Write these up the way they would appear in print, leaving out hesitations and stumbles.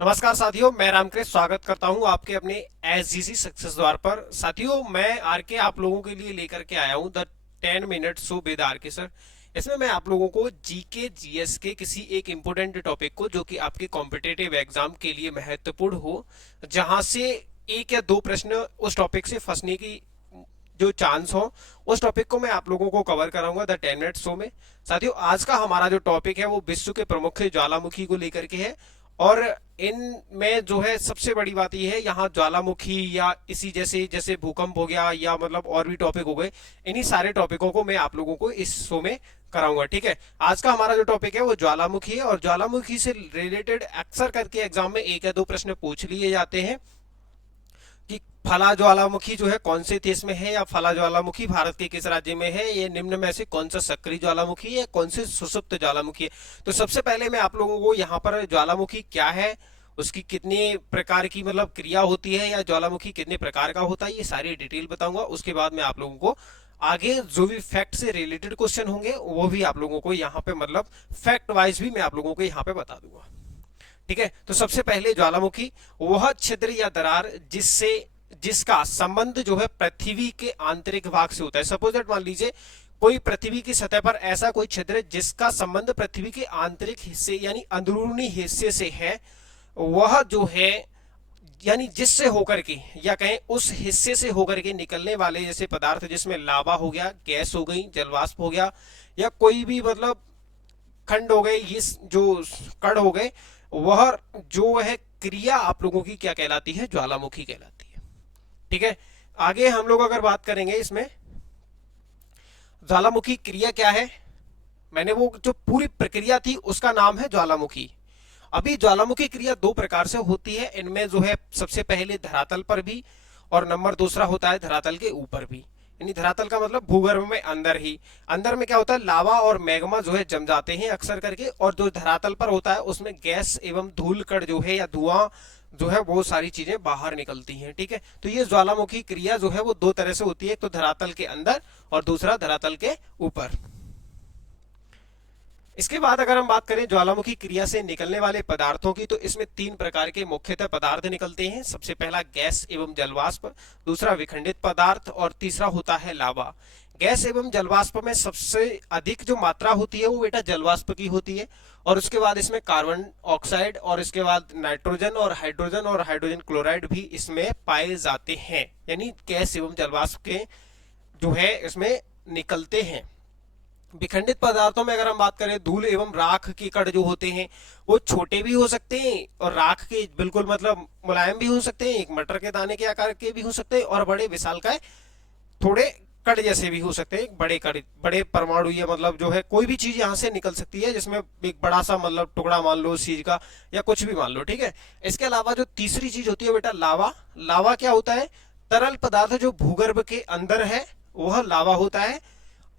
नमस्कार साथियों, मैं रामकृष्ण स्वागत करता हूं आपके अपने एसजीसी सक्सेस द्वार पर। साथियों, मैं आर के आप लोगों के लिए लेकर के आया हूं the 10 minute show with R K sir. इसमें मैं आप लोगों को जीके जीएस के किसी एक इम्पोर्टेंट टॉपिक को, जो कि आपके कॉम्पिटेटिव एग्जाम के लिए महत्वपूर्ण हो, जहां से एक या दो प्रश्न उस टॉपिक से फंसने की जो चांस हो, उस टॉपिक को मैं आप लोगों को कवर कराऊंगा द 10 मिनट शो में। साथियों, आज का हमारा जो टॉपिक है वो विश्व के प्रमुख ज्वालामुखी को लेकर के है। और इनमें जो है सबसे बड़ी बात यह है, यहाँ ज्वालामुखी या इसी जैसे जैसे भूकंप हो गया या मतलब और भी टॉपिक हो गए, इन्हीं सारे टॉपिकों को मैं आप लोगों को इस शो में कराऊंगा। ठीक है, आज का हमारा जो टॉपिक है वो ज्वालामुखी है, और ज्वालामुखी से रिलेटेड अक्सर करके एग्जाम में एक या दो प्रश्न पूछ लिए जाते हैं कि फला ज्वालामुखी जो है कौन से देश में है, या फला ज्वालामुखी भारत के किस राज्य में है, ये निम्न में से कौन सा सक्रिय ज्वालामुखी है, कौन से सुषुप्त ज्वालामुखी है। तो सबसे पहले मैं आप लोगों को यहाँ पर ज्वालामुखी क्या है, उसकी कितने प्रकार की मतलब क्रिया होती है, या ज्वालामुखी कितने प्रकार का होता है, ये सारी डिटेल बताऊंगा। उसके बाद मैं आप लोगों को आगे जो भी फैक्ट से रिलेटेड क्वेश्चन होंगे वो भी आप लोगों को यहाँ पे मतलब फैक्ट वाइज भी मैं आप लोगों को यहाँ पे बता दूंगा। ठीक है, तो सबसे पहले ज्वालामुखी वह छिद्र या दरार जिसका संबंध जो है पृथ्वी के आंतरिक भाग से होता है। सपोज दैट, मान लीजिए कोई पृथ्वी की सतह पर ऐसा कोई छिद्र जिसका संबंध पृथ्वी के आंतरिक हिस्से यानी अंदरूनी हिस्से से है, वह जो है यानी जिससे होकर के या कहें उस हिस्से से होकर के निकलने वाले जैसे पदार्थ, जिसमें लावा हो गया, गैस हो गई, जलवाष्प हो गया, या कोई भी मतलब खंड हो गए, ये जो कण हो गए, वह जो है क्रिया आप लोगों की क्या कहलाती है, ज्वालामुखी कहलाती है। ठीक है, आगे हम लोग अगर बात करेंगे इसमें ज्वालामुखी क्रिया क्या है, मैंने वो जो पूरी प्रक्रिया थी उसका नाम है ज्वालामुखी। अभी ज्वालामुखी क्रिया दो प्रकार से होती है, इनमें जो है सबसे पहले धरातल पर भी, और नंबर दूसरा होता है धरातल के ऊपर भी। यानी धरातल का मतलब भूगर्भ में अंदर ही, अंदर में क्या होता है, लावा और मैग्मा जो है जम जाते हैं अक्सर करके, और जो धरातल पर होता है उसमें गैस एवं धूल कण जो है या धुआं जो है वो सारी चीजें बाहर निकलती हैं। ठीक है, तो ये ज्वालामुखी क्रिया जो है वो दो तरह से होती है, एक तो धरातल के अंदर और दूसरा धरातल के ऊपर। इसके बाद अगर हम बात करें ज्वालामुखी क्रिया से निकलने वाले पदार्थों की, तो इसमें तीन प्रकार के मुख्यतः पदार्थ निकलते हैं। सबसे पहला गैस एवं जलवाष्प, दूसरा विखंडित पदार्थ, और तीसरा होता है लावा। गैस एवं जलवाष्प में सबसे अधिक जो मात्रा होती है वो बेटा जलवाष्प की होती है, और उसके बाद इसमें कार्बन ऑक्साइड, और इसके बाद नाइट्रोजन और हाइड्रोजन क्लोराइड भी इसमें पाए जाते हैं। यानी गैस एवं जलवाष्प के जो है इसमें निकलते हैं। विखंडित पदार्थों में अगर हम बात करें, धूल एवं राख के कण जो होते हैं वो छोटे भी हो सकते हैं, और राख के बिल्कुल मतलब मुलायम भी हो सकते हैं, एक मटर के दाने के आकार के भी हो सकते हैं, और बड़े विशालकाय थोड़े कण जैसे भी हो सकते हैं, बड़े कण, बड़े परमाणु, ये मतलब जो है कोई भी चीज यहाँ से निकल सकती है, जिसमें एक बड़ा सा मतलब टुकड़ा मान लो उस चीज का, या कुछ भी मान लो। ठीक है, इसके अलावा जो तीसरी चीज होती है बेटा लावा। लावा क्या होता है, तरल पदार्थ जो भूगर्भ के अंदर है वह लावा होता है।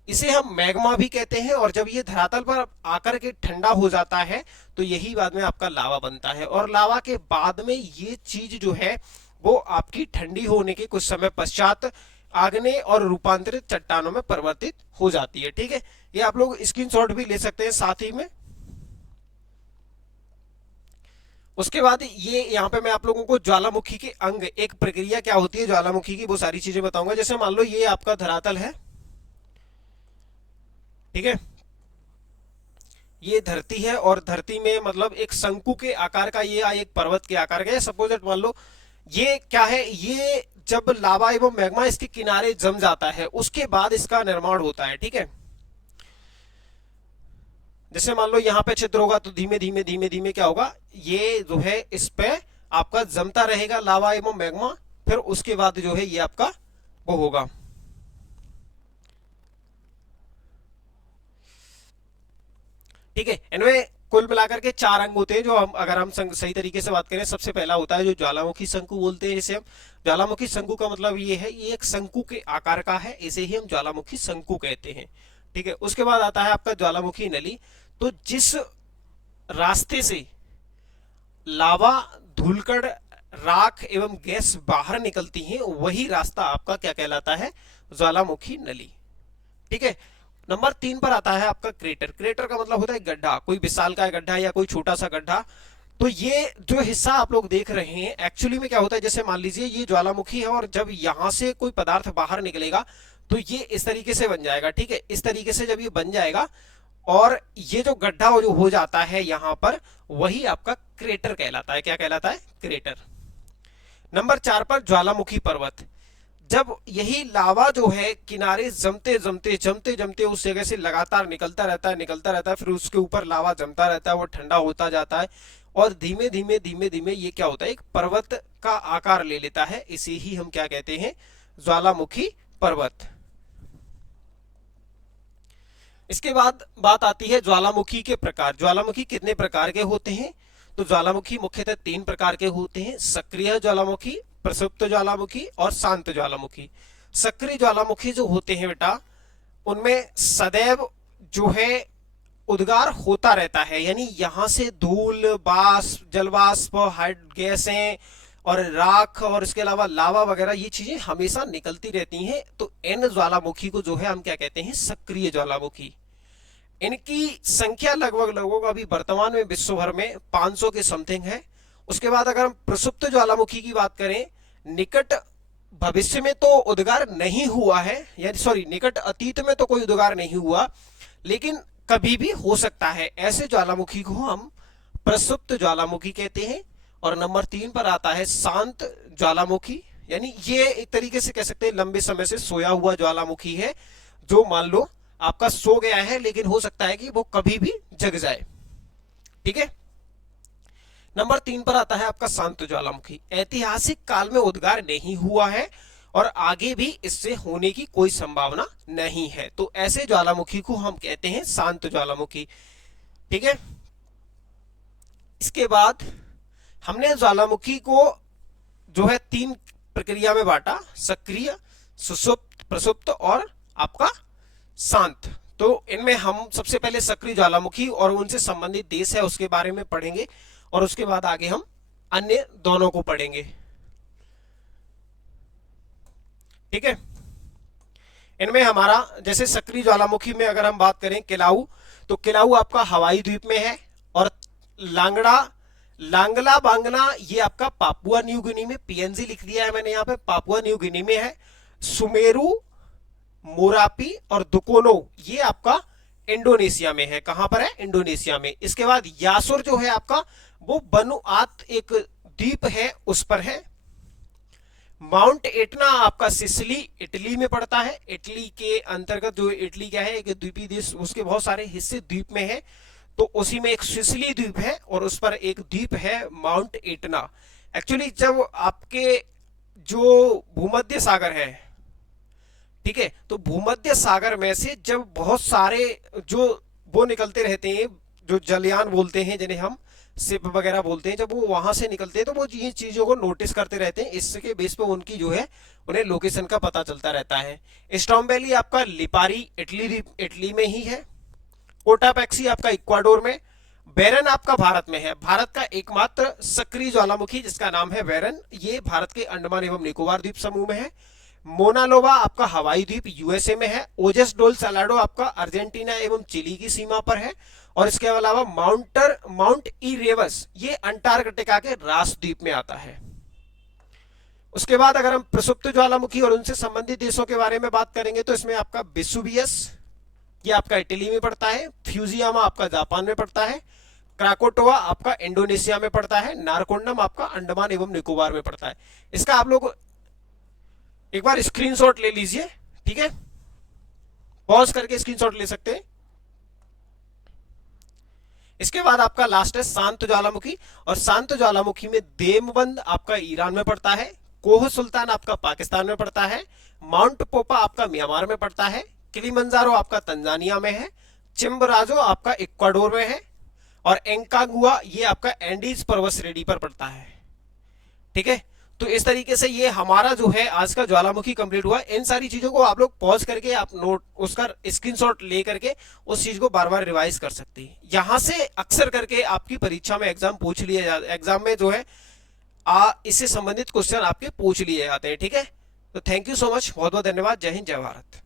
इसे हम मैग्मा भी कहते हैं, और जब ये धरातल पर आकर के ठंडा हो जाता है तो यही बाद में आपका लावा बनता है, और लावा के बाद में ये चीज जो है वो आपकी ठंडी होने के कुछ समय पश्चात आग्नेय और रूपांतरित चट्टानों में परिवर्तित हो जाती है। ठीक है, ये आप लोग स्क्रीनशॉट भी ले सकते हैं साथ ही में। उसके बाद ये यहाँ पे मैं आप लोगों को ज्वालामुखी के अंग, एक प्रक्रिया क्या होती है ज्वालामुखी की, वो सारी चीजें बताऊंगा। जैसे मान लो ये आपका धरातल है, ठीक है, ये धरती है, और धरती में मतलब एक शंकु के आकार का, ये एक पर्वत के आकार का है। सपोज मान लो ये क्या है, ये जब लावा एवं मैग्मा इसके किनारे जम जाता है उसके बाद इसका निर्माण होता है। ठीक है, जैसे मान लो यहाँ पे छिद्र होगा तो धीमे धीमे धीमे धीमे क्या होगा, ये जो है इस पे आपका जमता रहेगा लावा एवं मैग्मा, फिर उसके बाद जो है ये आपका वो होगा। ठीक है, इनमें कुल मिलाकर के चार अंग होते हैं, जो हम अगर हम सही तरीके से बात करें, सबसे पहला होता है जो ज्वालामुखी शंकु बोलते हैं, जिसे हम ज्वालामुखी शंकु का मतलब ये है, ये एक शंकु के आकार का है, इसे ही हम ज्वालामुखी शंकु कहते हैं। ठीक है, उसके बाद आता है आपका ज्वालामुखी नली। तो जिस रास्ते से लावा, धूलकण, राख एवं गैस बाहर निकलती हैं वही रास्ता आपका क्या कहलाता है, ज्वालामुखी नली। ठीक है, नंबर 3 पर आता है आपका क्रेटर। क्रेटर का मतलब होता है गड्ढा, कोई विशाल का गड्ढा या कोई छोटा सा गड्ढा। तो ये जो हिस्सा आप लोग देख रहे हैं एक्चुअली में क्या होता है, जैसे मान लीजिए ये ज्वालामुखी है और जब यहां से कोई पदार्थ बाहर निकलेगा तो ये इस तरीके से बन जाएगा, ठीक है। इस तरीके से जब ये बन जाएगा और ये जो गड्ढा जो हो जाता है यहां पर, वही आपका क्रेटर कहलाता है। क्या कहलाता है? क्रेटर। नंबर 4 पर ज्वालामुखी पर्वत। जब यही लावा जो है किनारे जमते जमते जमते जमते उस जगह से लगातार निकलता रहता है, निकलता रहता है, फिर उसके ऊपर लावा जमता रहता है, वो ठंडा होता जाता है और धीमे धीमे धीमे धीमे ये क्या होता है, एक पर्वत का आकार ले लेता है। इसे ही हम क्या कहते हैं? ज्वालामुखी पर्वत। इसके बाद बात आती है ज्वालामुखी के प्रकार। ज्वालामुखी कितने प्रकार के होते हैं? तो ज्वालामुखी मुख्यतः 3 प्रकार के होते हैं: सक्रिय ज्वालामुखी, प्रसुप्त ज्वालामुखी और शांत ज्वालामुखी। सक्रिय ज्वालामुखी जो होते हैं बेटा, उनमें सदैव जो है उद्गार होता रहता है, यानी यहां से धूल, वाष्प, जलवाष्प, गैसें और राख और इसके अलावा लावा वगैरह ये चीजें हमेशा निकलती रहती हैं। तो इन ज्वालामुखी को जो है हम क्या कहते हैं? सक्रिय ज्वालामुखी। इनकी संख्या लगभग अभी वर्तमान में विश्व भर में 500 के समथिंग है। उसके बाद अगर हम प्रसुप्त ज्वालामुखी की बात करें, निकट भविष्य में तो उद्गार नहीं हुआ है, यानी सॉरी निकट अतीत में तो कोई उद्गार नहीं हुआ, लेकिन कभी भी हो सकता है। ऐसे ज्वालामुखी को हम प्रसुप्त ज्वालामुखी कहते हैं। और नंबर 3 पर आता है शांत ज्वालामुखी, यानी ये एक तरीके से कह सकते हैं लंबे समय से सोया हुआ ज्वालामुखी है, जो मान लो आपका सो गया है लेकिन हो सकता है कि वो कभी भी जग जाए, ठीक है। नंबर 3 पर आता है आपका शांत ज्वालामुखी। ऐतिहासिक काल में उद्गार नहीं हुआ है और आगे भी इससे होने की कोई संभावना नहीं है। तो ऐसे ज्वालामुखी को हम कहते हैं शांत ज्वालामुखी, ठीक है। इसके बाद हमने ज्वालामुखी को जो है 3 प्रक्रिया में बांटा: सक्रिय, सुषुप्त, प्रसुप्त और आपका शांत। तो इनमें हम सबसे पहले सक्रिय ज्वालामुखी और उनसे संबंधित देश है उसके बारे में पढ़ेंगे और उसके बाद आगे हम अन्य दोनों को पढ़ेंगे, ठीक है। इनमें हमारा जैसे सक्रिय ज्वालामुखी में अगर हम बात करें किलाऊ, तो किलाऊ आपका हवाई द्वीप में है और लांगला बांगना ये आपका पापुआ न्यू गिनी में, पीएनजी लिख दिया है मैंने यहाँ पे, पापुआ न्यू गिनी में है। सुमेरु, मोरापी और दुकोनो ये आपका इंडोनेशिया में है। कहां पर है? इंडोनेशिया में। इसके बाद यासुर जो है आपका वो बनुआत एक द्वीप है उस पर है। माउंट एटना आपका सिसिली इटली में पड़ता है। इटली के अंतर्गत जो इटली क्या है, एक द्वीपीय देश, उसके बहुत सारे हिस्से द्वीप में है, तो उसी में एक सिसिली द्वीप है और उस पर एक द्वीप है माउंट एटना। एक्चुअली जब आपके जो भूमध्य सागर है, ठीक है, तो भूमध्य सागर में से जब बहुत सारे जो वो निकलते रहते हैं, जो जलयान बोलते हैं जिन्हें हम शिप वगैरह बोलते हैं, जब वो वहां से निकलते हैं तो वो ये चीजों को नोटिस करते रहते हैं। इसके बेस पे उनकी जो है उन्हें लोकेशन का पता चलता रहता है। स्ट्रॉम्बेली आपका लिपारी इटली में ही है। कोटापैक्सी आपका इक्वाडोर में। बेरन आपका भारत में है। भारत का एकमात्र सक्रिय ज्वालामुखी जिसका नाम है बेरन, ये भारत के अंडमान एवं निकोबार द्वीप समूह में है। मोनालोवा आपका हवाई द्वीप यूएसए में है। ओजस डोल सलाडो आपका अर्जेंटीना एवं चिली की सीमा पर है। और इसके अलावा माउंट इरेवस ये अंटार्कटिका के रास द्वीप में आता है। उसके बाद अगर हम प्रसुप्त ज्वालामुखी और उनसे संबंधित देशों के बारे में बात करेंगे तो इसमें आपका वेसुवियस ये आपका इटली में पड़ता है। फ्यूजियामा आपका जापान में पड़ता है। क्राकोटोवा आपका इंडोनेशिया में पड़ता है। नारकोंडम आपका अंडमान एवं निकोबार में पड़ता है। इसका आप लोग एक बार स्क्रीनशॉट ले लीजिए, ठीक है, पॉज करके स्क्रीनशॉट ले सकते हैं। इसके बाद आपका लास्ट है शांत ज्वालामुखी, और शांत ज्वालामुखी में देवबंद आपका ईरान में पड़ता है। कोह सुल्तान आपका पाकिस्तान में पड़ता है। माउंट पोपा आपका म्यांमार में पड़ता है। किलिमंजारो आपका तंजानिया में है। चिम्बराजो आपका इक्वाडोर में है। और एंकागुआ ये आपका एंडीज पर्वत श्रेणी पर पड़ता है, ठीक है। तो इस तरीके से ये हमारा जो है आज का ज्वालामुखी कंप्लीट हुआ। इन सारी चीजों को आप लोग पॉज करके आप नोट उसका स्क्रीनशॉट ले करके उस चीज को बार बार रिवाइज कर सकते हैं। यहां से अक्सर करके आपकी परीक्षा में एग्जाम पूछ लिए एग्जाम में जो है इससे संबंधित क्वेश्चन आपके पूछ लिए जाते हैं, ठीक है। तो थैंक यू सो मच, बहुत बहुत धन्यवाद। जय हिंद, जय भारत।